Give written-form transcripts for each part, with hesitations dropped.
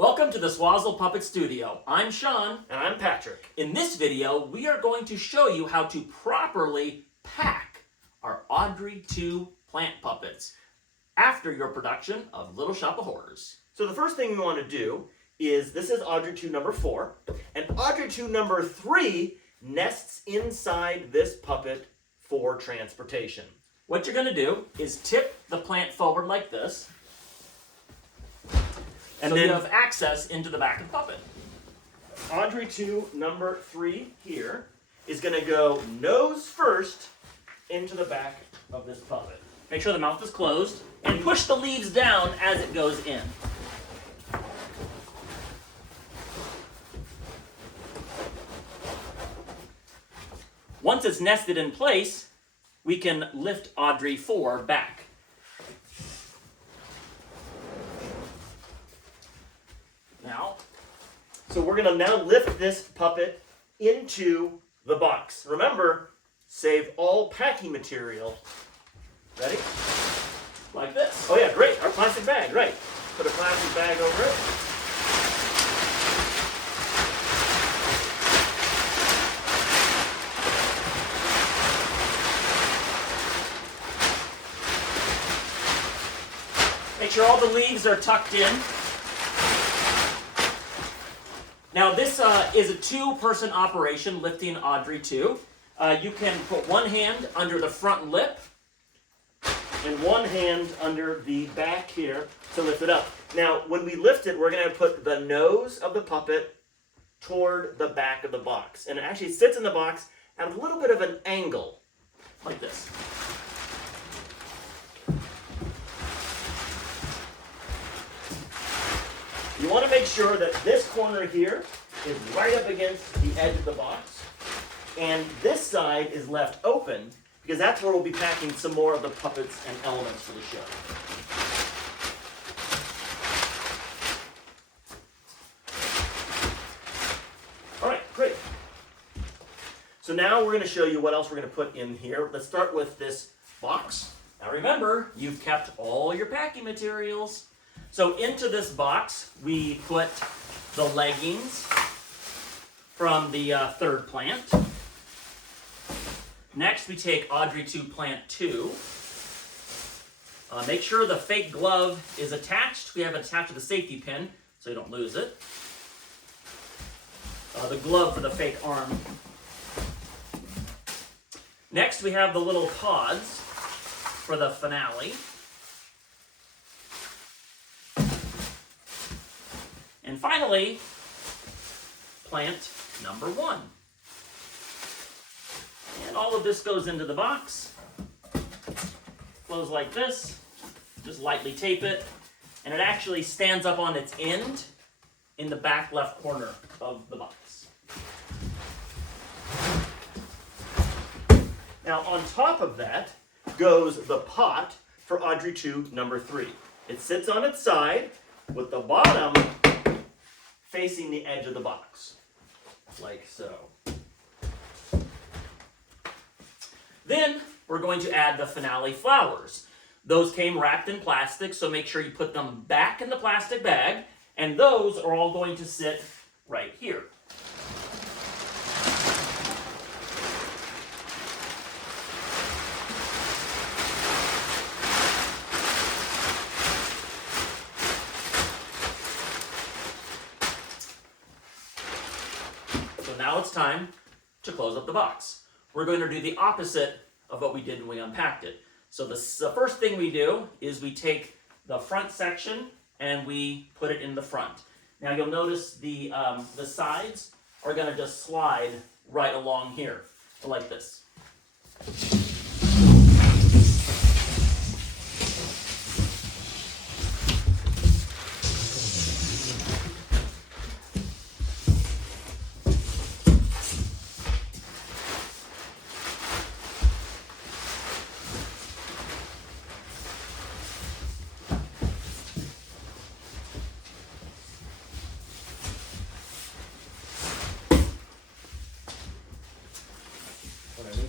Welcome to the Swazzle Puppet Studio. I'm Sean. And I'm Patrick. In this video, we are going to show you how to properly pack our Audrey II plant puppets after your production of Little Shop of Horrors. So the first thing we want to do is, this is Audrey II number 4, and Audrey II number 3 nests inside this puppet for transportation. What you're going to do is tip the plant forward like this, and so then you have access into the back of the puppet. Audrey II number 3 here is going to go nose first into the back of this puppet. Make sure the mouth is closed, and push the leaves down as it goes in. Once it's nested in place, we can lift Audrey IV back. So we're going to now lift this puppet into the box. Remember, save all packing material. Ready? Like this. Oh yeah, great. Our plastic bag, right. Put a plastic bag over it. Make sure all the leaves are tucked in. Now this is a two-person operation, lifting Audrey II. You can put one hand under the front lip and one hand under the back here to lift it up. Now, when we lift it, we're going to put the nose of the puppet toward the back of the box. And it actually sits in the box at a little bit of an angle, like this. You want to make sure that this corner here is right up against the edge of the box, and this side is left open, because that's where we'll be packing some more of the puppets and elements for the show. All right, great. So now we're going to show you what else we're going to put in here. Let's start with this box. Now remember, you've kept all your packing materials. So into this box, we put the leggings from the third plant. Next, we take Audrey II Plant 2. Make sure the fake glove is attached. We have it attached to the safety pin so you don't lose it. The glove for the fake arm. Next, we have the little pods for the finale. And finally, plant number 1. And all of this goes into the box. Flows like this. Just lightly tape it. And it actually stands up on its end in the back left corner of the box. Now on top of that goes the pot for Audrey II number 3. It sits on its side with the bottom facing the edge of the box, like so. Then we're going to add the finale flowers. Those came wrapped in plastic, so make sure you put them back in the plastic bag, and those are all going to sit right here. Now it's time to close up the box. We're going to do the opposite of what we did when we unpacked it. So the first thing we do is we take the front section and we put it in the front. Now you'll notice the sides are going to just slide right along here, like this.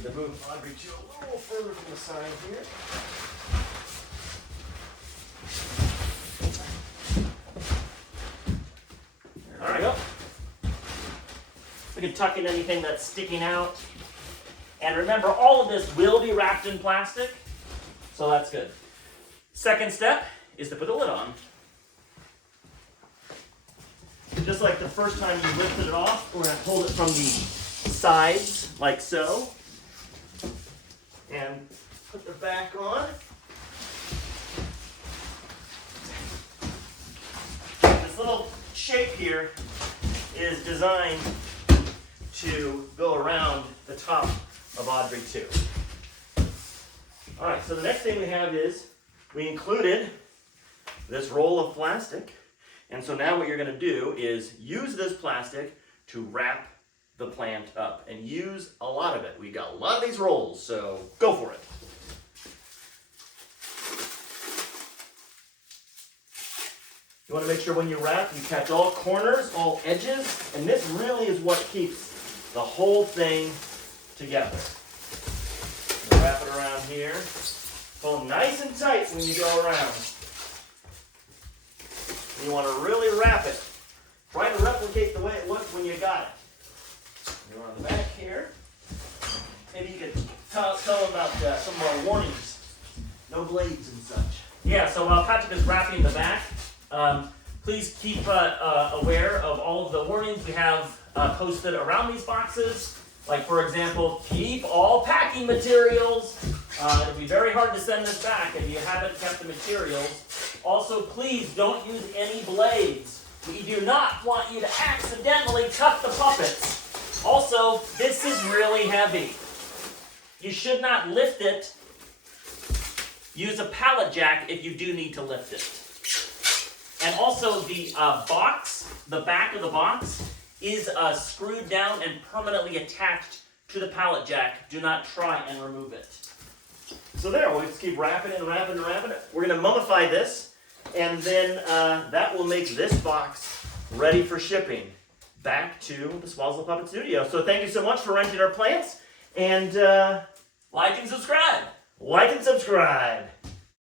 To move Audrey II a little further from the side here. We can tuck in anything that's sticking out. And remember, all of this will be wrapped in plastic, so that's good. Second step is to put the lid on. Just like the first time you lifted it off, we're going to hold it from the sides, like so. And put the back on. This little shape here is designed to go around the top of Audrey II. All right, so the next thing we have is we included this roll of plastic. And so now what you're going to do is use this plastic to wrap the plant up and use a lot of it. We got a lot of these rolls, so go for it. You want to make sure when you wrap, you catch all corners, all edges, and this really is what keeps the whole thing together. Wrap it around here. Pull nice and tight when you go around. You want to really wrap it. Try to replicate the way it looked when you got it. You're on the back here. Maybe you could tell them about some of our warnings. No blades and such. Yeah, so while Patrick is wrapping the back, please keep aware of all of the warnings we have posted around these boxes. Like, for example, keep all packing materials. It'll be very hard to send this back if you haven't kept the materials. Also, please don't use any blades. We do not want you to accidentally cut the puppets. Also, this is really heavy. You should not lift it. Use a pallet jack if you do need to lift it. And also, the box, the back of the box, is screwed down and permanently attached to the pallet jack. Do not try and remove it. So there, we'll just keep wrapping and wrapping and wrapping it. We're going to mummify this, and then that will make this box ready for shipping back to the Swazzle Puppet Studio. So thank you so much for renting our plants, and like and subscribe. Like and subscribe.